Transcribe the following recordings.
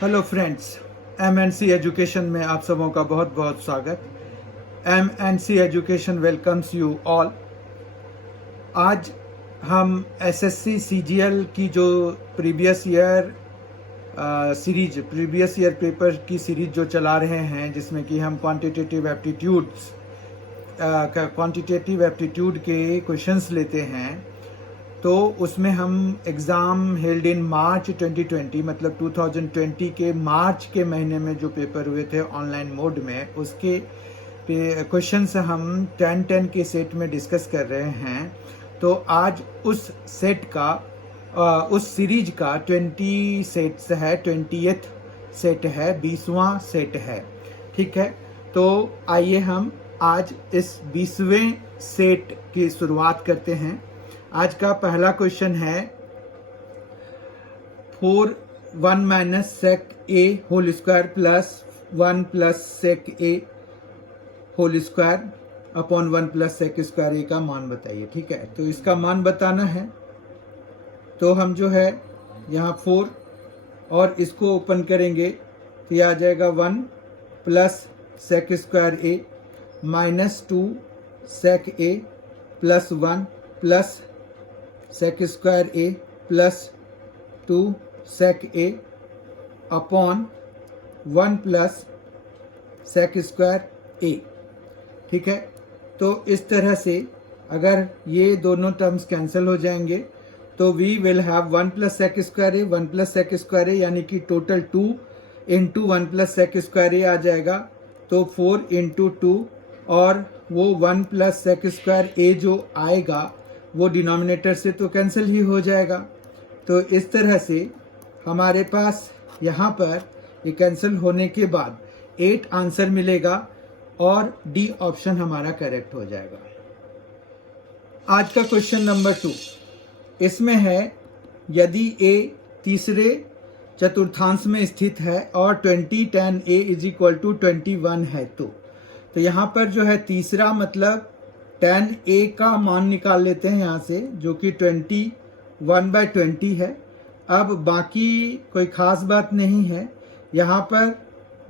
Hello friends, MNC education में आप सबों का बहुत बहुत स्वागत। MNC education welcomes you all. आज हम SSC CGL की जो प्रीवियस ईयर पेपर की सीरीज जो चला रहे हैं, जिसमें कि हम क्वांटिटेटिव एप्टीट्यूड के क्वेश्चंस लेते हैं, तो उसमें हम एग्ज़ाम हेल्ड इन मार्च 2020 मतलब 2020 के मार्च के महीने में जो पेपर हुए थे ऑनलाइन मोड में, उसके क्वेश्चंस हम 10-10 के सेट में डिस्कस कर रहे हैं। तो आज उस सेट का उस सीरीज का 20 सेट्स है, 20th सेट है, 20वां सेट है। ठीक है, तो आइए हम आज इस 20वें सेट की शुरुआत करते हैं। आज का पहला क्वेश्चन है 4 minus sec A whole square plus 1 plus sec A whole square upon 1 plus sec square A का मान बताइए। ठीक है, तो इसका मान बताना है। तो हम जो है यहाँ 4 और इसको ओपन करेंगे तो यह आ जाएगा 1 प्लस सेक स्क्वायर ए माइनस 2 सेक ए प्लस 1 प्लस सेक स्क्वायर ए प्लस 2 सेक ए अपॉन 1 प्लस सेक स्क्वायर ए। ठीक है, तो इस तरह से अगर ये दोनों टर्म्स कैंसिल हो जाएंगे तो we will have 1 plus sec square A, 1 plus sec square A, यानी कि total 2 into 1 plus sec square A आ जाएगा। तो 4 इंटू 2 और वो 1 प्लस सेक स्क्वायर ए जो आएगा वो डिनोमिनेटर से तो कैंसिल ही हो जाएगा। तो इस तरह से हमारे पास यहाँ पर ये कैंसिल होने के बाद 8 आंसर मिलेगा और डी ऑप्शन हमारा करेक्ट हो जाएगा। आज का क्वेश्चन नंबर 2 इसमें है, यदि a तीसरे चतुर्थांश में स्थित है और 20 tan a is equal to 21 है तो यहाँ पर जो है तीसरा मतलब tan a का मान निकाल लेते हैं यहाँ से, जो कि 21/20 है। अब बाकी कोई ख़ास बात नहीं है। यहाँ पर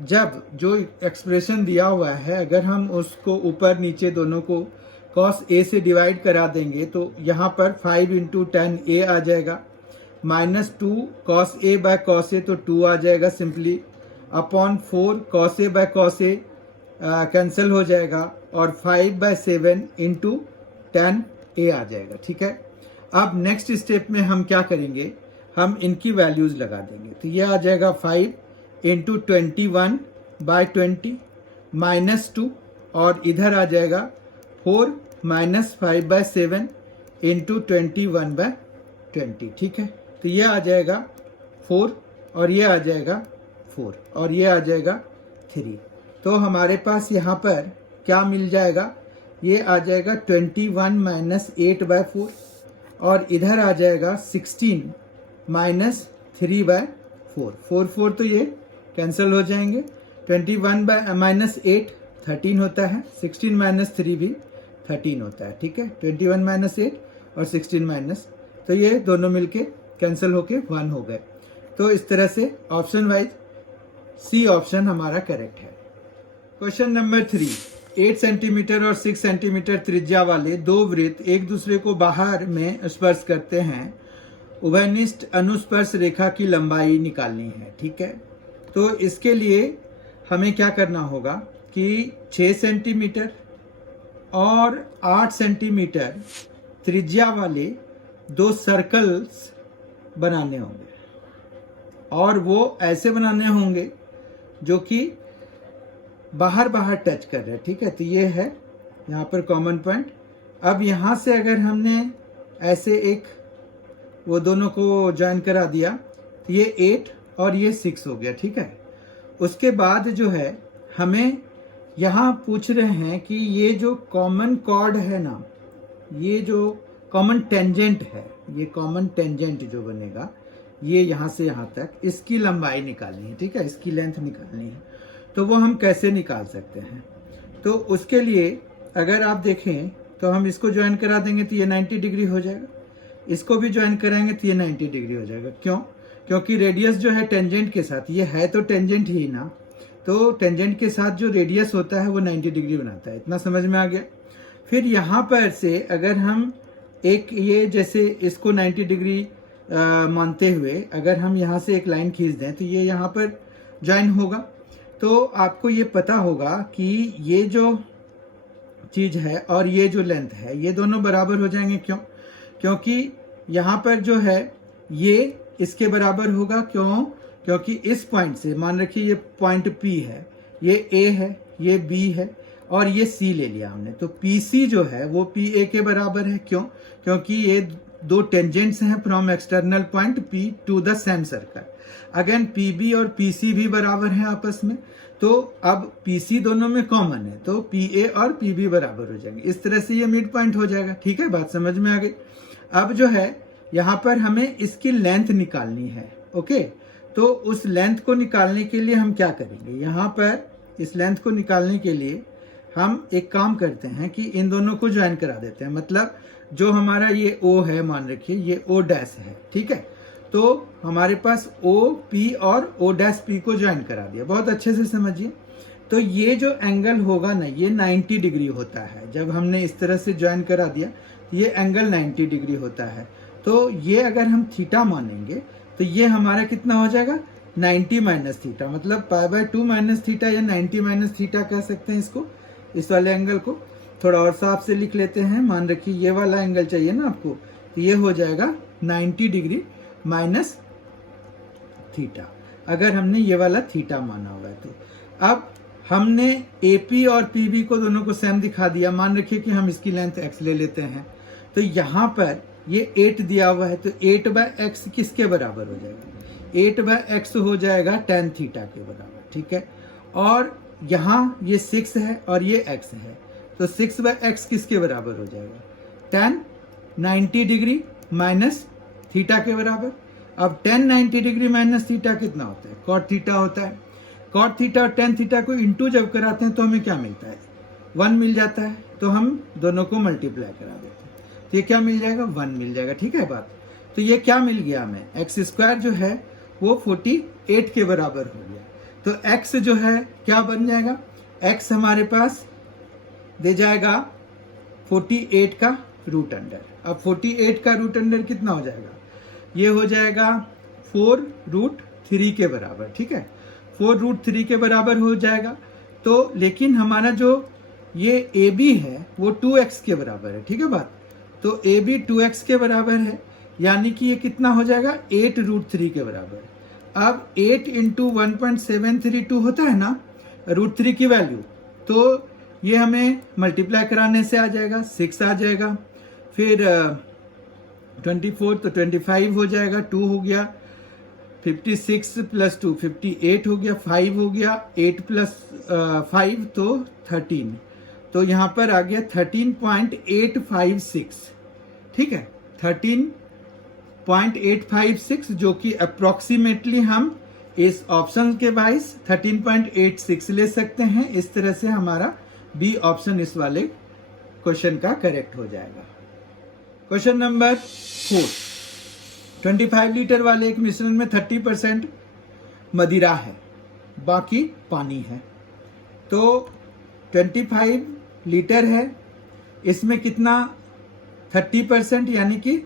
जब जो एक्सप्रेशन दिया हुआ है, अगर हम उसको ऊपर नीचे दोनों को cos a से डिवाइड करा देंगे तो यहाँ पर 5 इंटू tan a आ जाएगा, minus 2 cos a by cos a तो 2 आ जाएगा simply, upon 4 cos a by cos a cancel हो जाएगा और 5/7 इंटू tan a आ जाएगा। ठीक है, अब नेक्स्ट स्टेप में हम क्या करेंगे, हम इनकी वैल्यूज लगा देंगे। तो ये आ जाएगा 5 इंटू 21/20 माइनस 2 और इधर आ जाएगा 4 माइनस 5/7 इंटू 21/20। ठीक है, तो ये आ जाएगा 4 और ये आ जाएगा 4 और ये आ जाएगा 3। तो हमारे पास यहाँ पर क्या मिल जाएगा, ये आ जाएगा 21 माइनस 8/4 और इधर आ जाएगा 16 माइनस 3/4। 4 तो ये कैंसिल हो जाएंगे। 21 माइनस 8 13 होता है, 16 माइनस 3 भी 13 होता है। ठीक है, 21 माइनस 8 और 16 माइनस, तो ये दोनों मिलके कैंसिल होके 1 हो गए। तो इस तरह से ऑप्शन वाइज सी ऑप्शन हमारा करेक्ट है। क्वेश्चन नंबर 3, 8 सेंटीमीटर और 6 सेंटीमीटर त्रिज्या वाले दो वृत्त एक दूसरे को बाहर में स्पर्श करते हैं। उभयनिष्ठ अनुस्पर्श रेखा की लंबाई निकालनी है। ठीक है, तो इसके लिए हमें क्या करना होगा कि 6 सेंटीमीटर और 8 सेंटीमीटर त्रिज्या वाले दो सर्कल्स बनाने होंगे और वो ऐसे बनाने होंगे जो कि बाहर टच कर रहे हैं। ठीक है, तो ये है यहाँ पर कॉमन पॉइंट। अब यहाँ से अगर हमने ऐसे एक वो दोनों को ज्वाइन करा दिया तो ये 8 और ये 6 हो गया। ठीक है, उसके बाद जो है हमें यहाँ पूछ रहे हैं कि ये जो कॉमन कॉर्ड है ना, ये जो कॉमन टेंजेंट है, ये कॉमन टेंजेंट जो बनेगा ये यहाँ से यहाँ तक, इसकी लंबाई निकालनी है। ठीक है, इसकी लेंथ निकालनी है। तो वो हम कैसे निकाल सकते हैं, तो उसके लिए अगर आप देखें तो हम इसको ज्वाइन करा देंगे तो ये 90 डिग्री हो जाएगा, इसको भी ज्वाइन कराएंगे तो ये 90 डिग्री हो जाएगा। क्यों? क्योंकि रेडियस जो है टेंजेंट के साथ, ये है तो टेंजेंट ही ना, तो टेंजेंट के साथ जो रेडियस होता है वो 90 डिग्री बनाता है। इतना समझ में आ गया। फिर यहाँ पर से अगर हम एक ये जैसे इसको 90 डिग्री मानते हुए अगर हम यहाँ से एक लाइन खींच दें तो ये यहाँ पर ज्वाइन होगा। तो आपको ये पता होगा कि ये जो चीज़ है और ये जो लेंथ है ये दोनों बराबर हो जाएंगे। क्यों? क्योंकि यहाँ पर जो है ये इसके बराबर होगा। क्यों? क्योंकि इस पॉइंट से मान रखिए ये पॉइंट P है, ये A है, ये B है और ये C ले लिया हमने, तो PC जो है वो PA के बराबर है। क्यों? क्योंकि ये दो टेंजेंट्स हैं from external point P to the same circle. Again PB और PC भी बराबर हैं आपस में, तो अब PC दोनों में कॉमन है तो PA और PB बराबर हो जाएंगे। इस तरह से ये मिड पॉइंट हो जाएगा। ठीक है, बात समझ में आ गई। अब जो है यहाँ पर हमें इसकी लेंथ निकालनी है। ओके, तो उस लेंथ को निकालने के लिए हम क्या करेंगे, यहाँ पर इस लेंथ को निकालने के लिए हम एक काम करते हैं कि इन दोनों को ज्वाइन करा देते हैं। मतलब जो हमारा ये O है, मान रखिए ये O डैश है, ठीक है, तो हमारे पास OP और O डैश P को ज्वाइन करा दिया। बहुत अच्छे से समझिए। तो ये जो एंगल होगा ना ये 90 डिग्री होता है। जब हमने इस तरह से ज्वाइन करा दिया ये एंगल 90 डिग्री होता है। तो ये अगर हम थीटा मानेंगे तो ये हमारा कितना हो जाएगा, 90 माइनस थीटा, मतलब π/2 माइनस थीटा या 90 माइनस थीटा कह सकते हैं इसको। इस वाले एंगल को थोड़ा और साफ से लिख लेते हैं। मान रखिए ये वाला एंगल चाहिए ना आपको, तो ये हो जाएगा 90 डिग्री माइनस थीटा, अगर हमने ये वाला थीटा माना हुआ है तो। अब हमने AP और PB को दोनों को सेम दिखा दिया। मान रखिए कि हम इसकी लेंथ x ले लेते हैं, तो यहाँ पर ये 8 दिया हुआ है, तो 8/x किसके बराबर हो जाएगा, 8/x हो जाएगा tan थीटा के बराबर। ठीक है, और यहाँ ये 6 है और ये x है, तो 6/x किसके बराबर हो जाएगा, tan 90 डिग्री माइनस थीटा के बराबर। अब tan 90 डिग्री माइनस थीटा कितना होता है, cot थीटा होता है। cot थीटा और tan थीटा को इंटू जब कराते हैं तो हमें क्या मिलता है, 1 मिल जाता है। तो हम दोनों को मल्टीप्लाई करा देते हैं, तो ये क्या मिल जाएगा, 1 मिल जाएगा। ठीक है बात। तो ये क्या मिल गया हमें, x स्क्वायर जो है वो 48 के बराबर हो गया। तो x जो है क्या बन जाएगा, x हमारे पास दे जाएगा 48 का रूट अंडर। अब 48 का रूट अंडर कितना हो जाएगा, ये हो जाएगा 4√3 के बराबर। ठीक है, 4√3 के बराबर हो जाएगा। तो लेकिन हमारा जो ये AB है वो 2x के बराबर है। ठीक है बात, तो AB 2x के बराबर है, यानी कि ये कितना हो जाएगा, 8√3 के बराबर। अब 8 इंटू 1.732 होता है ना √3 की वैल्यू, तो ये हमें मल्टीप्लाई कराने से आ जाएगा, 6 आ जाएगा। फिर 24 तो 25 हो जाएगा, 2 हो गया, 56 प्लस 2 58 हो गया, 5 हो गया, 8 प्लस 5 तो 13, तो यहाँ पर आ गया 13.856। ठीक है, 13.856, जो कि अप्रोक्सीमेटली हम इस ऑप्शन के वाइज 13.86 ले सकते हैं। इस तरह से हमारा बी ऑप्शन इस वाले क्वेश्चन का करेक्ट हो जाएगा। क्वेश्चन नंबर 4, 25 लीटर वाले एक मिश्रण में 30% मदिरा है, बाकी पानी है। तो 25 लीटर है, इसमें कितना 30% यानी कि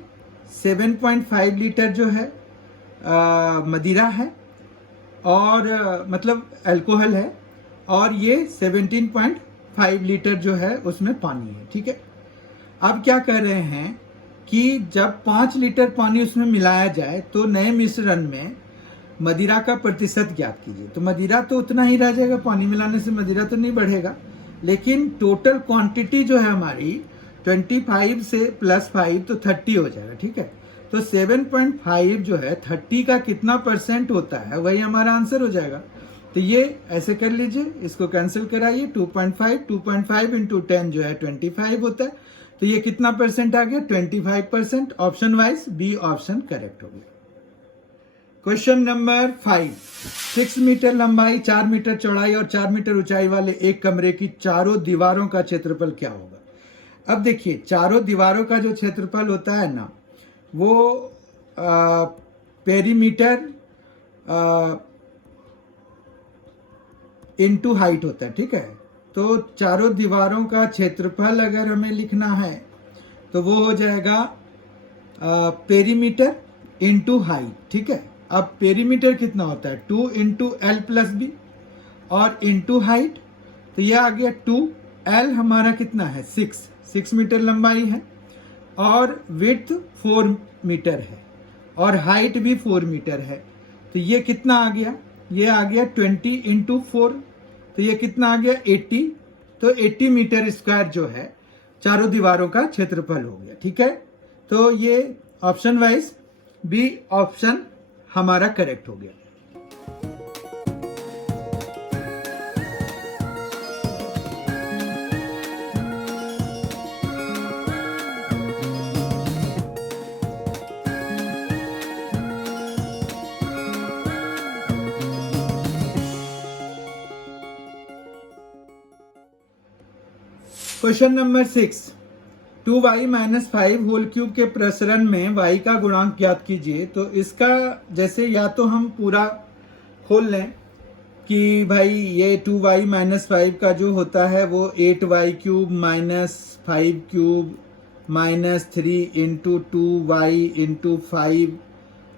7.5 लीटर जो है मदिरा है, और मतलब अल्कोहल है, और ये 17.5 लीटर जो है उसमें पानी है। ठीक है, अब क्या कर रहे हैं कि जब 5 लीटर पानी उसमें मिलाया जाए तो नए मिश्रण में मदिरा का प्रतिशत ज्ञात कीजिए। तो मदिरा तो उतना ही रह जाएगा, पानी मिलाने से मदिरा तो नहीं बढ़ेगा, लेकिन टोटल क्वांटिटी जो है हमारी 25 से प्लस 5 तो 30 हो जाएगा। ठीक है, तो 7.5 जो है 30 का कितना % होता है वही हमारा आंसर हो जाएगा। तो ये ऐसे कर लीजिए, इसको कैंसिल कराइए, 2.5 इंटू 10 जो है 25 होता है, तो ये कितना % आ गया, 25%। Option wise B option correct हो गया। क्वेश्चन नंबर 5, 6 मीटर लंबाई, 4 मीटर चौड़ाई और 4 मीटर ऊंचाई वाले एक कमरे की चारों दीवारों का क्षेत्रफल क्या होगा। अब देखिए, चारों दीवारों का जो क्षेत्रफल होता है ना वो पेरीमीटर इनटू हाइट होता है, ठीक है। तो चारों दीवारों का क्षेत्रफल अगर हमें लिखना है तो वो हो जाएगा पेरीमीटर इनटू हाइट, ठीक है। अब पेरीमीटर कितना होता है 2 इंटू एल प्लस बी और इनटू हाइट, तो यह आ गया 2L हमारा कितना है 6 मीटर लंबाई है और विड्थ 4 मीटर है और हाइट भी 4 मीटर है। तो ये कितना आ गया, ये आ गया 20 इंटू 4, तो ये कितना आ गया 80। तो 80 मीटर स्क्वायर जो है चारों दीवारों का क्षेत्रफल हो गया, ठीक है। तो ये ऑप्शन वाइज बी ऑप्शन हमारा करेक्ट हो गया। Question number 6, 2y minus 5 whole cube के प्रसरण में y का गुणांक ज्ञात कीजिए। तो इसका जैसे या तो हम पूरा खोल लें कि भाई ये 2y माइनस 5 का जो होता है वो 8y cube minus 5 cube minus 3 into 2y into 5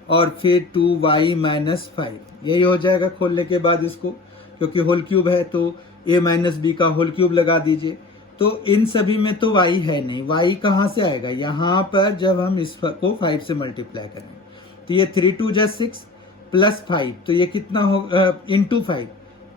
और फिर 2y माइनस 5, यही हो जाएगा खोलने के बाद इसको, क्योंकि होल क्यूब है तो a माइनस बी का होल क्यूब लगा दीजिए। तो इन सभी में तो y है नहीं, y कहाँ से आएगा, यहाँ पर जब हम इसको 5 से मल्टीप्लाई करेंगे तो ये 3 2 जा 6 प्लस 5, तो ये कितना हो इंटू 5,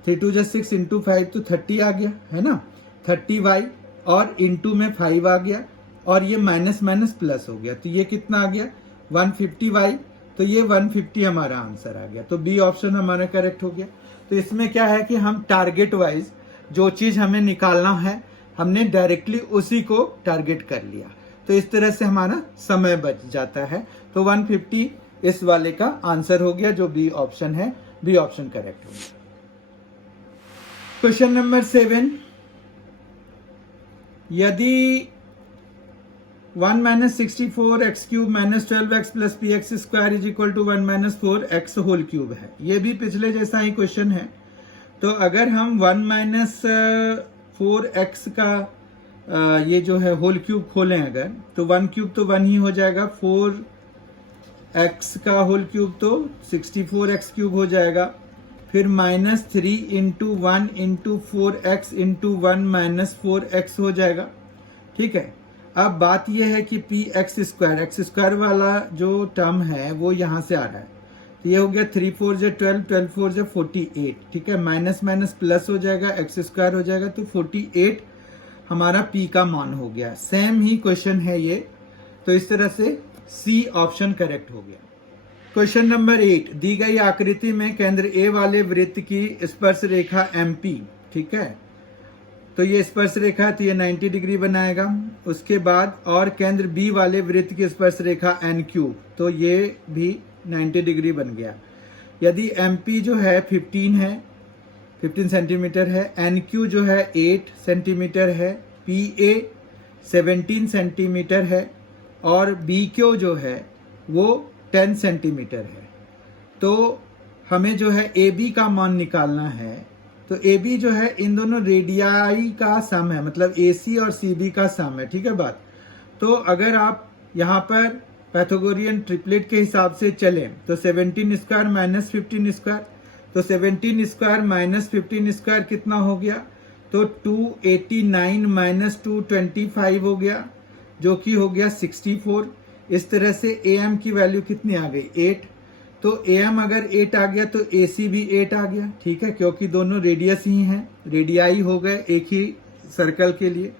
3 2 जा 6 इंटू 5 तो 30 आ गया है ना, 30y और इंटू में 5 आ गया और ये माइनस माइनस प्लस हो गया, तो ये कितना आ गया 150y, तो ये 150 हमारा आंसर आ गया। तो बी ऑप्शन हमारा करेक्ट हो गया। तो इसमें क्या है कि हम टारगेट वाइज जो चीज़ हमें निकालना है हमने डायरेक्टली उसी को टारगेट कर लिया, तो इस तरह से हमारा समय बच जाता है। तो 150 इस वाले का आंसर हो गया, जो बी ऑप्शन है, बी ऑप्शन करेक्ट हो गया। क्वेश्चन नंबर 7, यदि 1 minus 64 x cube minus 12x plus p x square is equal to 1 minus 4x whole cube है, ये भी पिछले जैसा ही क्वेश्चन है। तो अगर हम 1 माइनस 4x का ये जो है होल क्यूब खोलें अगर, तो 1 क्यूब तो 1 ही हो जाएगा, 4x का होल क्यूब तो 64x क्यूब हो जाएगा, फिर minus 3 into 1 into 4x into 1 minus 4x हो जाएगा, ठीक है। अब बात यह है कि पी एक्स स्क्वायर वाला जो टर्म है वो यहाँ से आ रहा है, तो ये हो गया 3 4 जो 12, 12 4 जो 48, ठीक है। माइनस माइनस प्लस हो जाएगा, एक्स स्क्वायर हो जाएगा, तो 48 हमारा पी का मान हो गया। सेम ही क्वेश्चन है ये, तो इस तरह से सी ऑप्शन करेक्ट हो गया। क्वेश्चन नंबर 8, दी गई आकृति में केंद्र ए वाले वृत्त की स्पर्श रेखा MP, ठीक है। तो ये स्पर्श रेखा है तो ये 90 डिग्री बनाएगा। उसके बाद और केंद्र बी वाले वृत्त की स्पर्श रेखा NQ, तो ये भी 90 डिग्री बन गया। यदि MP जो है 15 सेंटीमीटर है, NQ जो है 8 सेंटीमीटर है, PA 17 सेंटीमीटर है और BQ जो है वो 10 सेंटीमीटर है। तो हमें जो है AB का मान निकालना है, तो AB जो है इन दोनों रेडियाई का सम है, मतलब AC और CB का सम है, ठीक है बात। तो अगर आप यहाँ पर पैथागोरियन ट्रिपलेट के हिसाब से चलें तो 17 स्क्वायर माइनस 15 स्क्वायर, तो 17 स्क्वायर माइनस 15 स्क्वायर कितना हो गया, तो 289 माइनस 225 हो गया, जो कि हो गया 64। इस तरह से AM की वैल्यू कितनी आ गई 8, तो AM अगर 8 आ गया तो AC भी 8 आ गया, ठीक है, क्योंकि दोनों रेडियस ही हैं, रेडियाई हो गए एक ही सर्कल के लिए।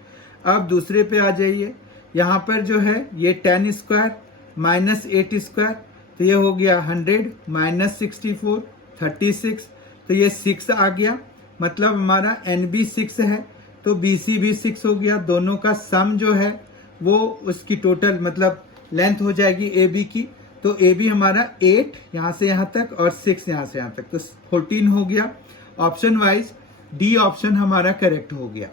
अब दूसरे पे आ जाइए, यहाँ पर जो है ये 10 स्क्वायर माइनस 8 स्क्वायर, तो ये हो गया 100 माइनस 64 36, तो ये 6 आ गया, मतलब हमारा NB 6 है तो BC भी 6 हो गया। दोनों का सम जो है वो उसकी टोटल मतलब लेंथ हो जाएगी AB की, तो AB हमारा 8 यहाँ से यहाँ तक और 6 यहाँ से यहाँ तक, तो 14 हो गया। ऑप्शन वाइज डी ऑप्शन हमारा करेक्ट हो गया,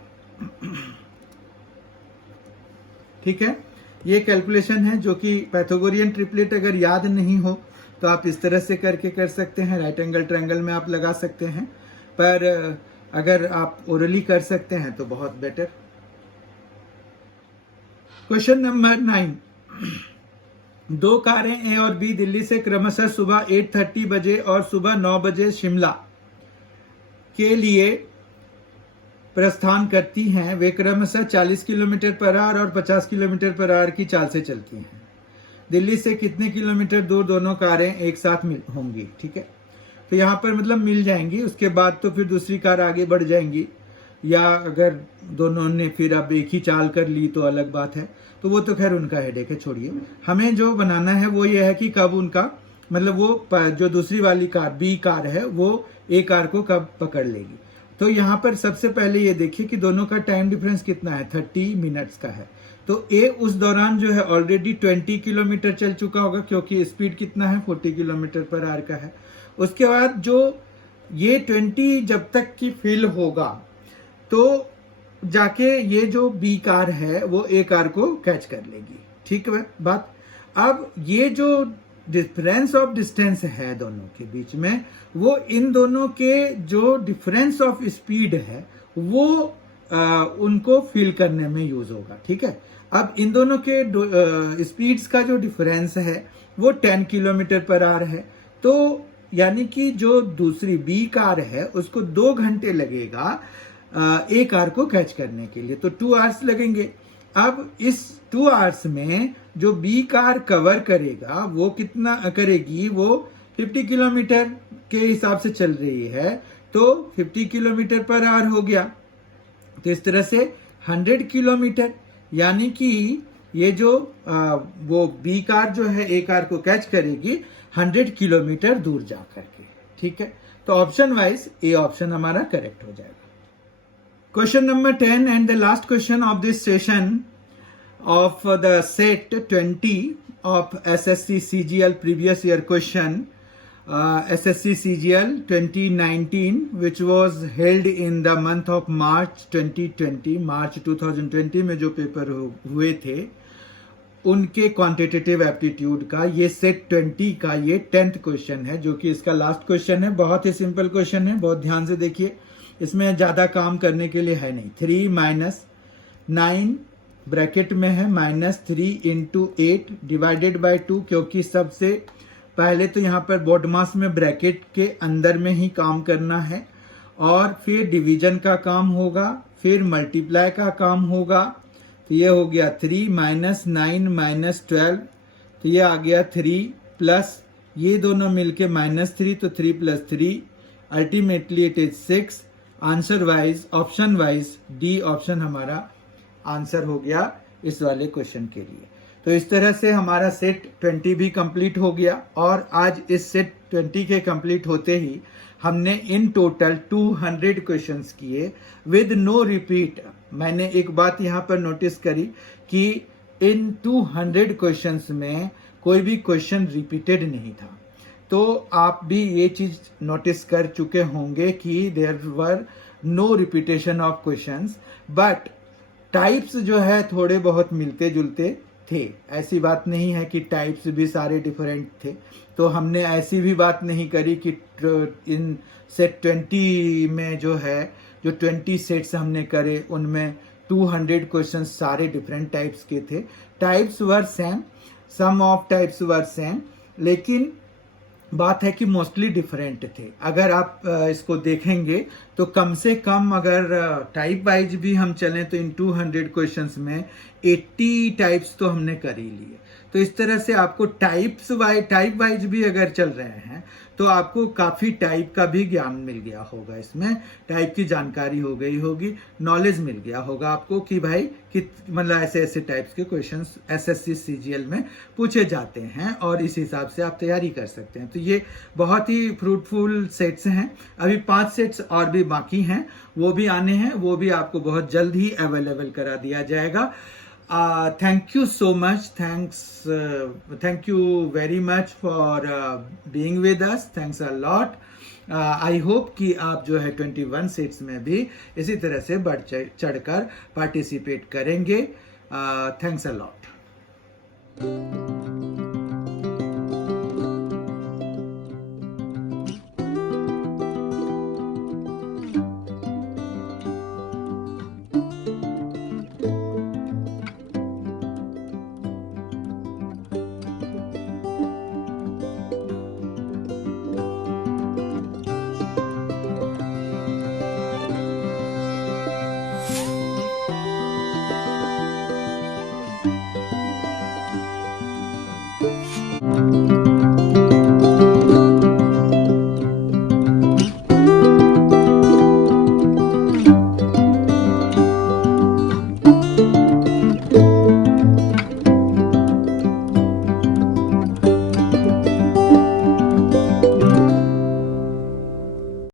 ठीक है। ये कैलकुलेशन है जो कि पैथागोरियन ट्रिपलेट अगर याद नहीं हो तो आप इस तरह से करके कर सकते हैं, राइट एंगल ट्रायंगल में आप लगा सकते हैं, पर अगर आप ओरली कर सकते हैं तो बहुत बेटर। क्वेश्चन नंबर 9, दो कारें ए और बी दिल्ली से क्रमशः सुबह 8:30 बजे और सुबह 9 बजे शिमला के लिए प्रस्थान करती हैं। वे क्रमशः 40 किलोमीटर पर आवर और 50 किलोमीटर पर आवर की चाल से चलती हैं। दिल्ली से कितने किलोमीटर दूर दोनों कारें एक साथ होंगी? ठीक है, तो यहाँ पर मतलब मिल जाएंगी, उसके बाद तो फिर दूसरी कार आगे बढ़ जाएंगी, या अगर दोनों ने फिर अब एक ही चाल कर ली तो अलग बात है, तो वो तो खैर उनका हेडेक है, छोड़िए। हमें जो बनाना है वो ये है कि कब उनका मतलब वो जो दूसरी वाली कार बी कार है वो ए कार को कब पकड़ लेगी। तो यहाँ पर सबसे पहले ये देखिए कि दोनों का टाइम डिफरेंस कितना है, 30 मिनट्स का है। तो ए उस दौरान जो है ऑलरेडी 20 किलोमीटर चल चुका होगा, क्योंकि स्पीड कितना है, 40 किलोमीटर पर आवर का है। उसके बाद जो ये 20 जब तक की फिल होगा तो जाके ये जो बी कार है वो ए कार को कैच कर लेगी। ठीक है बात। अब ये जो डिफरेंस ऑफ डिस्टेंस है दोनों के बीच में, वो इन दोनों के जो डिफरेंस ऑफ स्पीड है वो उनको फील करने में यूज होगा। ठीक है, अब इन दोनों के स्पीड्स का जो डिफरेंस है वो 10 किलोमीटर पर आवर है, तो यानी कि जो दूसरी बी कार है उसको 2 घंटे लगेगा ए कार को कैच करने के लिए, तो 2 आवर्स लगेंगे। अब इस 2 आवर्स में जो बी कार कवर करेगा वो कितना करेगी, वो 50 किलोमीटर के हिसाब से चल रही है, तो 50 किलोमीटर पर आवर हो गया। तो इस तरह से 100 किलोमीटर, यानी कि ये जो वो बी कार जो है ए कार को कैच करेगी 100 किलोमीटर दूर जा करके। ठीक है, तो ऑप्शन वाइज ए ऑप्शन हमारा करेक्ट हो जाएगा। Question number 10 and the last question of this session of the set 20 of SSC CGL previous year question, SSC CGL 2019, which was held in the month of March 2020, March 2020 में जो paper हुए थे उनके quantitative aptitude का ये set 20 का ये 10th question है, जो कि इसका लास्ट क्वेश्चन है। बहुत ही सिंपल क्वेश्चन है, बहुत ध्यान से देखिए, इसमें ज्यादा काम करने के लिए है नहीं। 3 - 9 ब्रैकेट में है, -3 × 8 डिवाइडेड बाय 2, क्योंकि सबसे पहले तो यहाँ पर बोर्ड मास में ब्रैकेट के अंदर में ही काम करना है, और फिर डिवीजन का काम होगा, फिर मल्टीप्लाई का काम होगा। तो ये हो गया 3 - 9 - 12, तो ये आ गया 3 प्लस ये दोनों मिलके -3, तो 3 + 3 ultimately it is 6। Answer wise option wise D option हमारा आंसर हो गया इस वाले क्वेश्चन के लिए। तो इस तरह से हमारा सेट 20 भी कंप्लीट हो गया, और आज इस सेट 20 के कंप्लीट होते ही हमने इन टोटल 200 क्वेश्चंस किए विद नो रिपीट। मैंने एक बात यहाँ पर नोटिस करी कि इन 200 क्वेश्चंस में कोई भी क्वेश्चन रिपीटेड नहीं था। तो आप भी ये चीज नोटिस कर चुके होंगे कि there were no repetition of questions, but types जो है थोड़े बहुत मिलते जुलते थे। ऐसी बात नहीं है कि टाइप्स भी सारे डिफरेंट थे। तो हमने ऐसी भी बात नहीं करी कि इन सेट 20 में जो है जो 20 सेट्स हमने करे उनमें 200 क्वेश्चन सारे डिफरेंट टाइप्स के थे। Types were same, some of types were same, लेकिन बात है कि मोस्टली डिफरेंट थे। अगर आप इसको देखेंगे तो कम से कम अगर टाइप वाइज भी हम चलें तो इन 200 क्वेश्चंस में 80 टाइप्स तो हमने कर ही लिए। तो इस तरह से आपको टाइप वाइज भी अगर चल रहे हैं तो आपको काफी टाइप का भी ज्ञान मिल गया होगा, इसमें टाइप की जानकारी हो गई होगी, नॉलेज मिल गया होगा आपको कि भाई कि मतलब ऐसे ऐसे टाइप्स के क्वेश्चंस एसएससी सीजीएल में पूछे जाते हैं, और इस हिसाब से आप तैयारी कर सकते हैं। तो ये बहुत ही फ्रूटफुल सेट्स हैं। अभी 5 सेट्स और भी बाकी हैं, वो भी आने हैं, वो भी आपको बहुत जल्द ही अवेलेबल करा दिया जाएगा। Thank you so much. Thank you very much for being with us. Thanks a lot. I hope कि आप जो है 21 सेट्स में भी इसी तरह से बढ़ चढ़कर पार्टिसिपेट करेंगे। Thanks a lot.